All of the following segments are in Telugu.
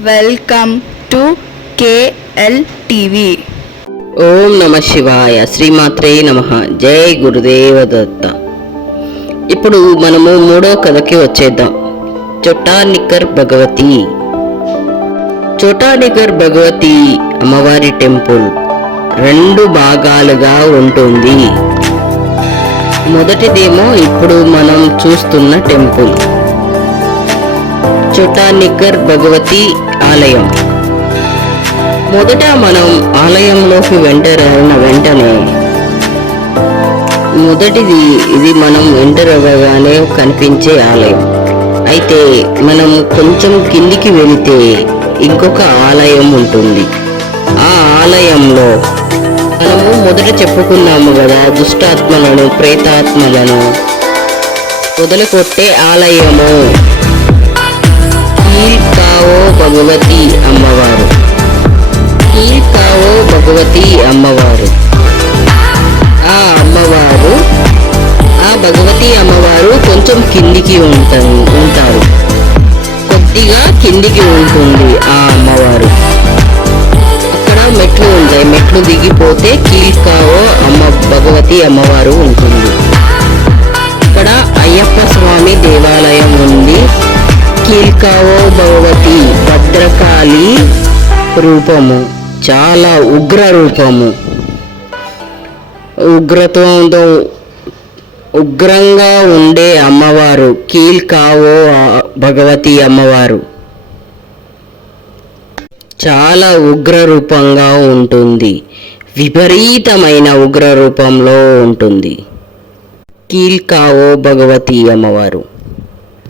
వెల్కమ్ టు కేఎల్ టీవీ ఓం నమ శివాయ శ్రీమాత్రే నమ. జై గురుదేవ దత్త ఇప్పుడు మనము మూడో కథకి వచ్చేద్దాం. చొట్టా భగవతి. చొటానికర్ భగవతి అమ్మవారి టెంపుల్ రెండు భాగాలుగా ఉంటుంది. మొదటిదేమో ఇప్పుడు మనం చూస్తున్న టెంపుల్. చోటా భగవతి ఆలయం. మొదట మనం ఆలయంలోకి ఎంటర్ అయిన వెంటనే మొదటిది ఇది మనం ఎంటర్ అవ్వగానే కనిపించే ఆలయం. అయితే మనం కొంచెం కిందికి వెళితే ఇంకొక ఆలయం ఉంటుంది. ఆ ఆలయంలో మనము మొదట చెప్పుకున్నాము కదా దుష్టాత్మలను ప్రేతాత్మలను. వదలకొట్టే ఆలయము. కావో భగవతి అమ్మవారు. కావో భగవతి అమ్మవారు. ఆ అమ్మవారు ఆ భగవతి అమ్మవారు కొంచెం కిందికి ఉంటారు ఉంటారు. కొద్దిగా కిందికి ఉంటుంది ఆ అమ్మవారు. మెట్లు ఉంటాయి మెట్లు దిగిపోతే కీల్కావో అమ్మ భగవతి అమ్మవారు ఉంటుంది. ఇక్కడ అయ్యప్ప స్వామి దేవాలయం ఉంది. కీల్కావో భగవతి భద్రకాళి రూపము చాలా ఉగ్ర రూపము. ఉగ్రత్వంతో ఉగ్రంగా ఉండే అమ్మవారు కీల్కావో భగవతి అమ్మవారు. చాలా ఉగ్రరూపంగా ఉంటుంది. విపరీతమైన ఉగ్ర రూపంలో ఉంటుంది. కీల్కావో భగవతి అమ్మవారు.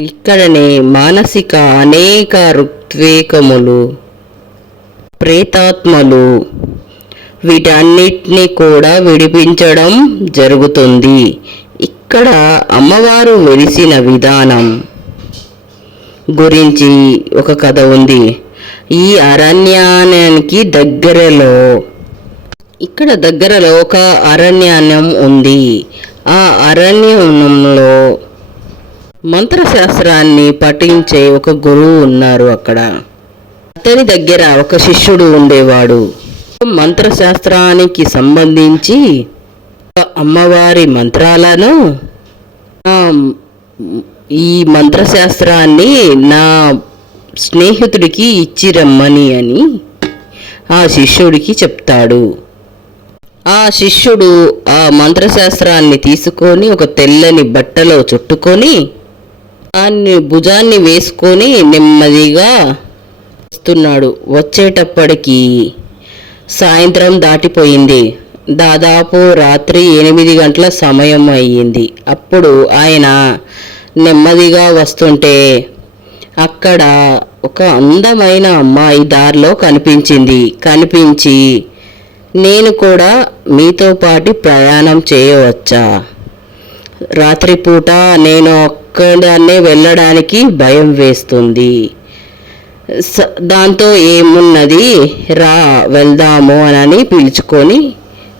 ఇక్కడనే మానసిక అనేక ఋత్వేకములు ప్రేతాత్మలు వీటన్నిటిని కూడా విడిపించడం జరుగుతుంది. ఇక్కడ అమ్మవారు వెలిసిన విధానం గురించి ఒక కథ ఉంది. ఈ అరణ్యానికి దగ్గరలో. ఇక్కడ దగ్గరలో ఒక అరణ్యాన్యం ఉంది. ఆ అరణ్యంలో మంత్రశాస్త్రాన్ని పఠించే ఒక గురువు ఉన్నారు అక్కడ. అతని దగ్గర ఒక శిష్యుడు ఉండేవాడు. మంత్రశాస్త్రానికి సంబంధించి అమ్మవారి మంత్రాలను ఈ మంత్రశాస్త్రాన్ని నా స్నేహితుడికి ఇచ్చి రమ్మని అని ఆ శిష్యుడికి చెప్తాడు. ఆ శిష్యుడు ఆ మంత్రశాస్త్రాన్ని తీసుకొని ఒక తెల్లని బట్టలో చుట్టుకొని దాన్ని భుజాన్ని వేసుకొని నెమ్మదిగా వస్తున్నాడు. వచ్చేటప్పటికి సాయంత్రం దాటిపోయింది. దాదాపు రాత్రి ఎనిమిది గంటల సమయం అయ్యింది. అప్పుడు ఆయన నెమ్మదిగా వస్తుంటే అక్కడ ఒక అందమైన అమ్మాయి దారిలో కనిపించింది. కనిపించి నేను కూడా మీతో పాటు ప్రయాణం చేయవచ్చా? రాత్రిపూట నేను ఒక్కదాన్నే వెళ్ళడానికి భయం వేస్తుంది. స- దాంతో ఏమున్నది? రా వెళ్దాము అని పిలుచుకొని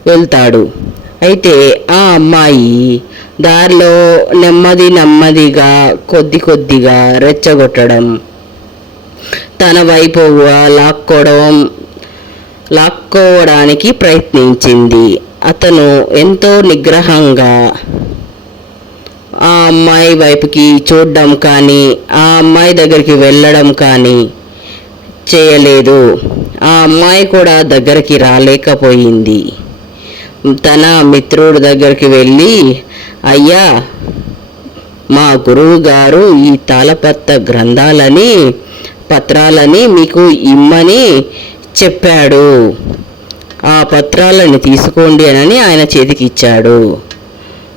వెళ్తాడు. అయితే ఆ అమ్మాయి దారిలో నెమ్మది నెమ్మదిగా కొద్ది కొద్దిగా రెచ్చగొట్టడం తన వైపు లాక్కోవడం లాక్కోవడానికి ప్రయత్నించింది. అతను ఎంతో నిగ్రహంగా ఆ అమ్మాయి వైపుకి చూడడం కానీ ఆ అమ్మాయి దగ్గరికి వెళ్ళడం కానీ చేయలేదు. ఆ అమ్మాయి కూడా దగ్గరికి రాలేకపోయింది. తన మిత్రుడి దగ్గరికి వెళ్ళి అయ్యా మా గురువు గారు ఈ తాళపత్ర గ్రంథాలని పత్రాలని మీకు ఇమ్మని చెప్పాడు. ఆ పత్రాలను తీసుకోండి అని ఆయన చేతికి ఇచ్చాడు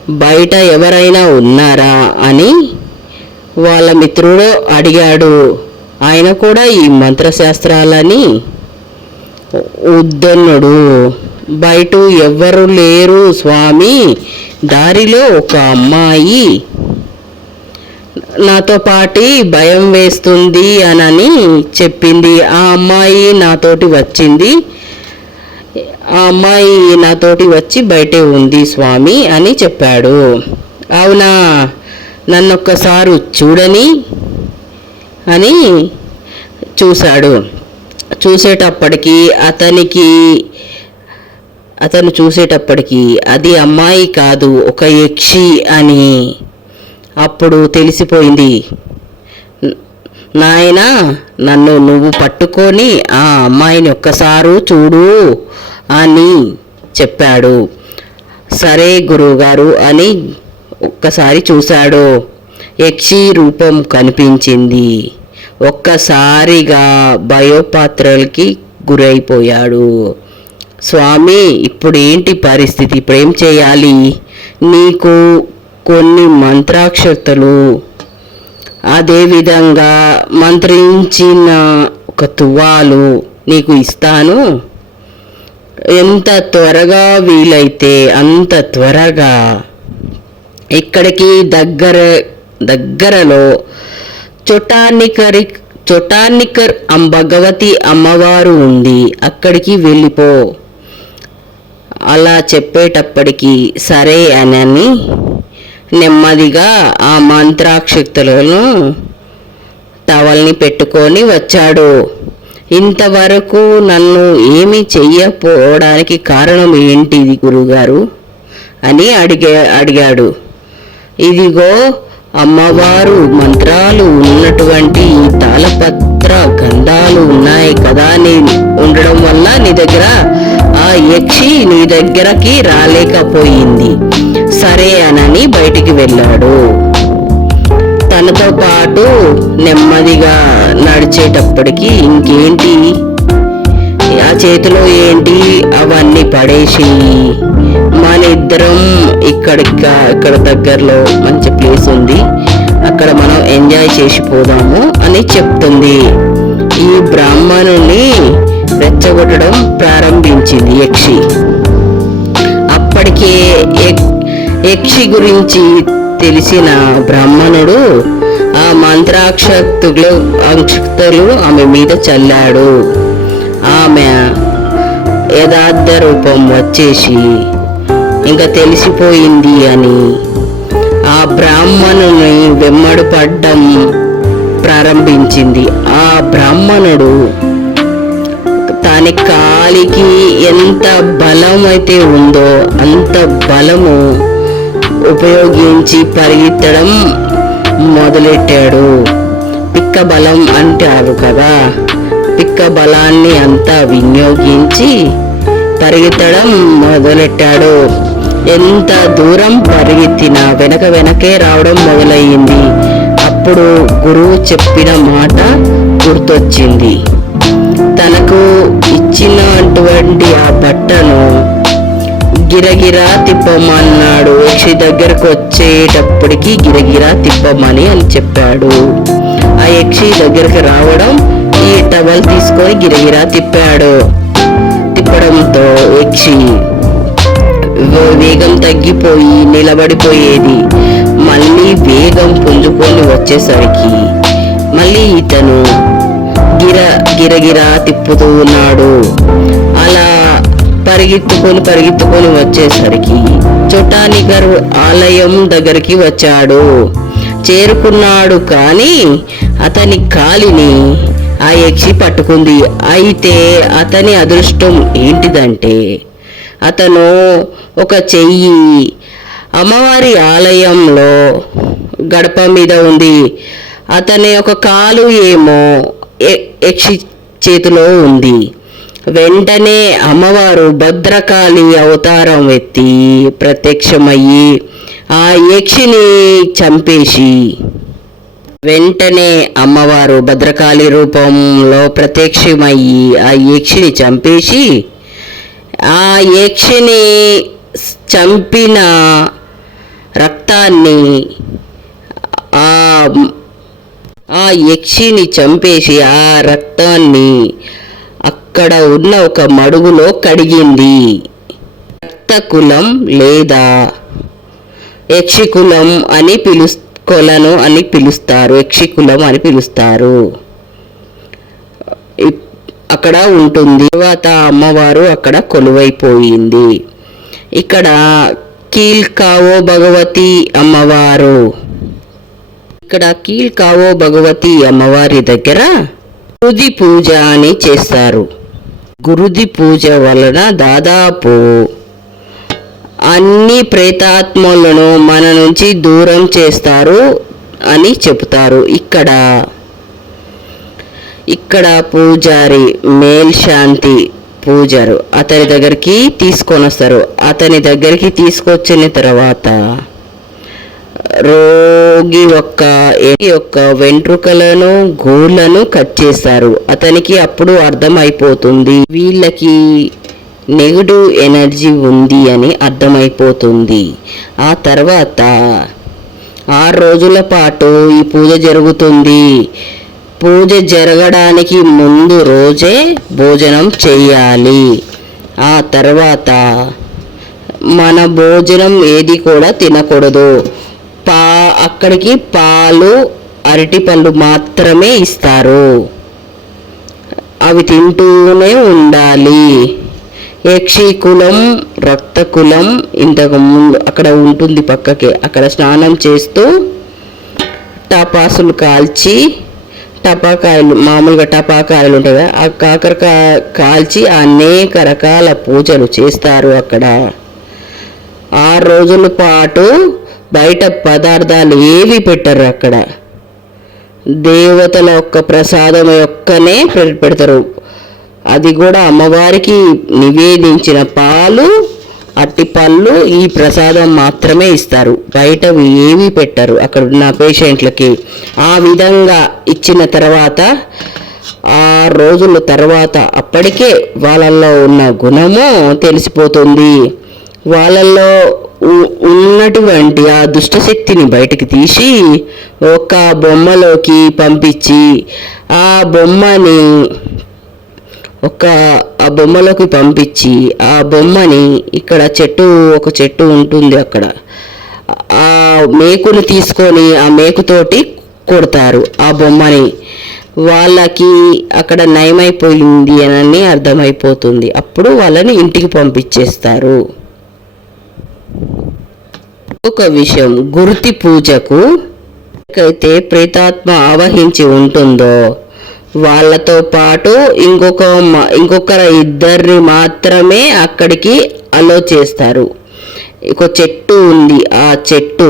బయట ఎవరైనా ఉన్నారా? అని వాళ్ళ మిత్రుడు అడిగాడు. ఆయన కూడా ఈ మంత్రశాస్త్రాలని ఉద్దన్నుడు. బయట ఎవ్వరు లేరు స్వామి. దారిలో ఒక అమ్మాయి. నాతో పాటి భయం వేస్తుంది అనని చెప్పింది. ఆ అమ్మాయి నాతోటి వచ్చింది. ఆ అమ్మాయి నాతోటి వచ్చి బయటే ఉంది స్వామి అని చెప్పాడు. అవునా? నన్నొక్కసారి చూడని అని చూశాడు. చూసేటప్పటికి అతనికి అతను చూసేటప్పటికి అది అమ్మాయి కాదు ఒక యక్షి అని అప్పుడు తెలిసిపోయింది. నాయన నన్ను నువ్వు పట్టుకొని ఆ అమ్మాయిని ఒక్కసారు చూడు అని చెప్పాడు. సరే గురువుగారు అని ఒక్కసారి చూశాడు. యక్షి రూపం కనిపించింది. ఒక్కసారిగా భయోపాత్రలకి గురైపోయాడు. స్వామి ఇప్పుడు ఏంటి పరిస్థితి? ఇప్పుడు ఏం చేయాలి? నీకు కొన్ని మంత్రాక్షతలు. అదేవిధంగా మంత్రించిన ఒక తువ్వాలు నీకు ఇస్తాను. ఎంత త్వరగా వీలైతే అంత త్వరగా ఇక్కడికి దగ్గర దగ్గరలో చొటానికరి చొటానికర్ అమ్మ భగవతి అమ్మవారు ఉంది అక్కడికి వెళ్ళిపో. అలా చెప్పేటప్పటికి సరే అని నెమ్మదిగా ఆ మంత్రాక్షక్తులను టవల్ని పెట్టుకొని వచ్చాడు. ఇంతవరకు నన్ను ఏమి చెయ్యకపోవడానికి కారణం ఏంటిది గురుగారు? అని అడిగే అడిగాడు. ఇదిగో అమ్మవారు మంత్రాలు ఉన్నటువంటి ఈ తాళపత్ర గంధాలు ఉన్నాయి కదా నీ ఉండడం వల్ల నీ దగ్గర ఆ యక్షి నీ దగ్గరకి రాలేకపోయింది. సరే అనని బయటికి వెళ్ళాడు. తనతో పాటు నెమ్మదిగా నడిచేటప్పటికి ఇంకేంటి? ఆ చేతిలో ఏంటి? అవన్నీ పడేసి మన ఇద్దరం ఇక్కడికి ఇక్కడ దగ్గరలో మంచి ప్లేస్ ఉంది. అక్కడ మనం ఎంజాయ్ చేసి పోదాము అని చెప్తుంది. ఈ బ్రాహ్మణుని రెచ్చగొట్టడం ప్రారంభించింది యక్షి. అప్పటికే యక్షి గురించి తెలిసిన బ్రాహ్మణుడు ఆ మంత్రాక్షక్తులు అక్షక్తులు ఆమె మీద చల్లాడు. ఆమె యథార్థ రూపం వచ్చేసి ఇంకా తెలిసిపోయింది అని ఆ బ్రాహ్మణుని వెమ్మడి పడ్డం ప్రారంభించింది. ఆ బ్రాహ్మణుడు దాని కాలికి ఎంత బలం అయితే ఉందో అంత బలము ఉపయోగించి పరిగెత్తడం మొదలెట్టాడు. పిక్క బలం అంటారు కదా. పిక్క బలాన్ని అంతా వినియోగించి పరిగెత్తడం మొదలెట్టాడు. ఎంత దూరం పరిగెత్తినా వెనక వెనకే రావడం మొదలయ్యింది. అప్పుడు గురువు చెప్పిన మాట గుర్తొచ్చింది. తనకు ఇచ్చినటువంటి ఆ బట్టను గిరగిరా తిప్పమన్నాడు. యక్షి దగ్గరకు వచ్చేటప్పటికి గిరగిరా తిప్పమని అని చెప్పాడు. ఆ యక్షి దగ్గరికి రావడం ఈ టవల్ తీసుకొని గిరగిరా తిప్పాడు. తిప్పడంతో యక్షి వేగం తగ్గిపోయి నిలబడిపోయేది. మళ్ళీ వేగం పుంజుకొని వచ్చేసరికి మళ్ళీ ఇతను గిర గిరగిరా తిప్పుతూ ఉన్నాడు. అలా పరిగెత్తుకొని పరిగెత్తుకొని వచ్చేసరికి చొటానిగర్ ఆలయం దగ్గరికి వచ్చాడు. చేరుకున్నాడు కానీ అతని కాలిని ఆ యక్షి పట్టుకుంది. అయితే అతని అదృష్టం ఏంటిదంటే అతను ఒక చెయ్యి అమ్మవారి ఆలయంలో గడప మీద ఉంది. అతని ఒక కాలు ఏమో యక్షి చేతిలో ఉంది. వెంటనే అమ్మవారు భద్రకాళి అవతారం ఎత్తి ప్రత్యక్షమయ్యి ఆ యక్షిని చంపేసి వెంటనే అమ్మవారు భద్రకాళి రూపంలో ప్రత్యక్షమయ్యి ఆ యక్షిని చంపేసి ఆ యక్షిని చంపిన రక్తాన్ని ఆ ఆ యక్షిని చంపేసి ఆ రక్తాన్ని అక్కడ ఉన్న ఒక మడుగులో కడిగింది. రక్తకులం లేదా? యక్షికులం అని పిలు కొలను అని పిలుస్తారు. యక్షికులం అని పిలుస్తారు. అక్కడ ఉంటుంది. తర్వాత అమ్మవారు అక్కడ కొలువైపోయింది. ఇక్కడ కీల్కావో భగవతి అమ్మవారు ఇక్కడ కీల్కావో భగవతి అమ్మవారి దగ్గర గురుది పూజ అని చేస్తారు. గురుది పూజ వలన దాదాపు అన్ని ప్రేతాత్మలను మన నుంచి దూరం చేస్తారు అని చెబుతారు. ఇక్కడ ఇక్కడ పూజారి మేల్ శాంతి పూజారు. అతని దగ్గరికి తీసుకొని వస్తారు. అతని దగ్గరికి తీసుకొచ్చిన తర్వాత రోగి యొక్క యొక్క వెంట్రుకలను గోళ్ళను కట్ చేస్తారు అతనికి అప్పుడు అర్థమైపోతుంది వీళ్ళకి నెగిటివ్ ఎనర్జీ ఉంది అని అర్థమైపోతుంది. ఆ తర్వాత ఆరు రోజుల పాటు ఈ పూజ జరుగుతుంది. పూజ జరగడానికి ముందు రోజే భోజనం చేయాలి. ఆ తర్వాత మన భోజనం ఏది కూడా తినకూడదు. అక్కడికి పాలు అరటిపళ్ళు మాత్రమే ఇస్తారు. అవి తింటూనే ఉండాలి. యక్షికులం రక్తకులం ఇంతకు ముందు అక్కడ ఉంటుంది పక్కకే. అక్కడ స్నానం చేస్తూ టపాసులు కాల్చి టపాకాయలు మామూలుగా టపాకాయలు ఉంటాయి కదా ఆ కాకరకాయ కాల్చి అనేక రకాల పూజలు చేస్తారు అక్కడ. ఆరు రోజుల పాటు బయట పదార్థాలు ఏవి పెట్టరు అక్కడ? దేవతల యొక్క ప్రసాదం యొక్కనే పెడతారు. అది కూడా అమ్మవారికి నివేదించిన పాలు అట్టి పళ్ళు ఈ ప్రసాదం మాత్రమే ఇస్తారు. బయటవి ఏమీ పెట్టరు. అక్కడ ఉన్న పేషెంట్లకి ఆ విధంగా ఇచ్చిన తర్వాత ఆ రోజుల తర్వాత అప్పటికే వాళ్ళల్లో ఉన్న గుణము తెలిసిపోతుంది. వాళ్ళల్లో ఉన్నటువంటి ఆ దుష్టశక్తిని బయటకు తీసి ఒక బొమ్మలోకి పంపించి ఆ బొమ్మని ఒక ఆ బొమ్మలోకి పంపించి ఆ బొమ్మని ఇక్కడ చెట్టు ఒక చెట్టు ఉంటుంది అక్కడ. ఆ మేకుని తీసుకొని ఆ మేకుతోటి కొడతారు ఆ బొమ్మని. వాళ్ళకి అక్కడ నయమైపోయింది అని అర్థమైపోతుంది. అప్పుడు వాళ్ళని ఇంటికి పంపించేస్తారు. ఒక విషయం గుర్తి పూజకు అయితే ప్రేతాత్మ ఆవహించి ఉంటుందో వాళ్ళతో పాటు ఇంకొక ఇంకొకర ఇద్దరిని మాత్రమే అక్కడికి అలో చేస్తారు. ఒక చెట్టు ఉంది ఆ చెట్టు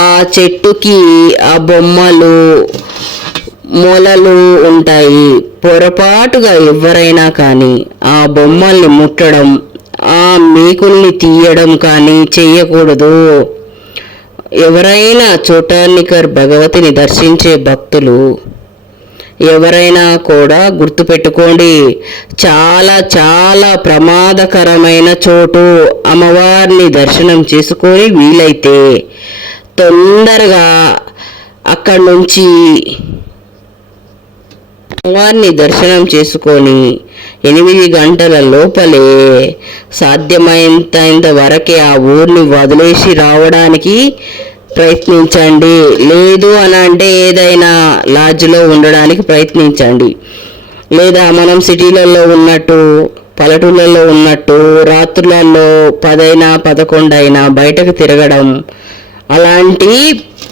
ఆ చెట్టుకి ఆ బొమ్మలు మొలలు ఉంటాయి. పొరపాటుగా ఎవరైనా కానీ ఆ బొమ్మల్ని ముట్టడం ఆ మేకుల్ని తీయడం కానీ చేయకూడదు ఎవరైనా చోటానికర్ భగవతిని దర్శించే భక్తులు ఎవరైనా కూడా గుర్తుపెట్టుకోండి చాలా చాలా ప్రమాదకరమైన చోటు అమ్మవారిని దర్శనం చేసుకొని వీలైతే తొందరగా అక్కడి నుంచి అమ్మవారిని దర్శనం చేసుకొని ఎనిమిది గంటల లోపలే సాధ్యమైనంత వరకే ఆ ఊరిని వదిలేసి రావడానికి ప్రయత్నించండి. లేదు అని అంటే ఏదైనా లాడ్జ్లో ఉండడానికి ప్రయత్నించండి. లేదా మనం సిటీలలో ఉన్నట్టు పల్లెటూళ్ళలో ఉన్నట్టు రాత్రులలో పదైనా పదకొండైనా బయటకు తిరగడం అలాంటి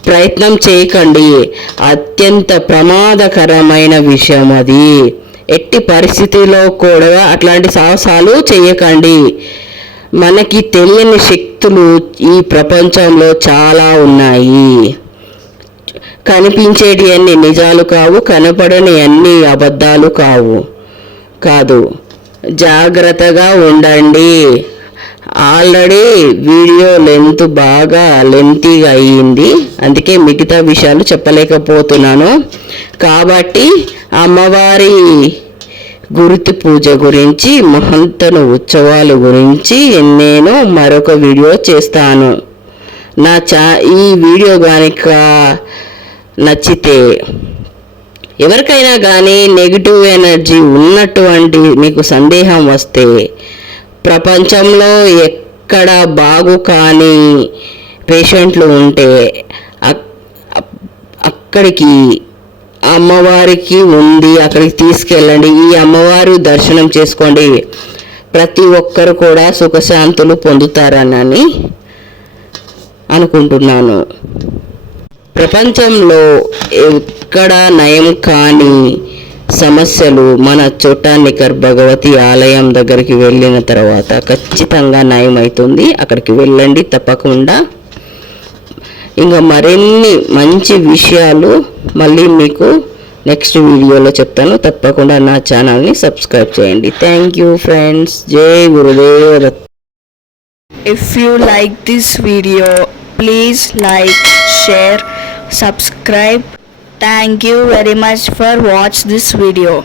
ప్రయత్నం చేయకండి. అత్యంత ప్రమాదకరమైన విషయం అది. ఎట్టి పరిస్థితిలో కూడా అట్లాంటి సాహసాలు చేయకండి. మనకి తెలియని శక్తులు ఈ ప్రపంచంలో చాలా ఉన్నాయి. కనిపించేటి అన్ని నిజాలు కావు కనపడని అన్ని అబద్ధాలు కావు. కాదు. జాగ్రత్తగా ఉండండి. ఆల్రెడీ వీడియో లెంత్ బాగా లెంతీగా అయ్యింది. అందుకే మిగతా విషయాలు చెప్పలేకపోతున్నాను. కాబట్టి అమ్మవారి గుర్తు పూజ గురించి మహంతన ఉత్సవాల గురించి నేను మరొక వీడియో చేస్తాను. నా చా ఈ వీడియో కనుక నచ్చితే ఎవరికైనా కానీ నెగిటివ్ ఎనర్జీ ఉన్నటువంటి మీకు సందేహం వస్తే ప్రపంచంలో ఎక్కడ బాగు కాని పేషెంట్లు ఉంటే అక్- అక్కడికి అమ్మవారికి ఉంది అక్కడికి తీసుకెళ్ళండి. ఈ అమ్మవారు దర్శనం చేసుకోండి. ప్రతి ఒక్కరు కూడా సుఖశాంతులు పొందుతారనని అనుకుంటున్నాను. ప్రపంచంలో ఎక్కడ నయం కానీ సమస్యలు మన చోటానికర్ భగవతి ఆలయం దగ్గరికి వెళ్ళిన తర్వాత ఖచ్చితంగా నయం అవుతుంది అక్కడికి వెళ్ళండి తప్పకుండా. ఇంకా మరిన్ని మంచి విషయాలు మళ్ళీ మీకు నెక్స్ట్ వీడియోలో చెప్తాను. తప్పకుండా నా ఛానల్ని సబ్స్క్రైబ్ చేయండి. Thank you friends. జై గురుదేవ if you like this video please like share subscribe. Thank you very much for watch this video.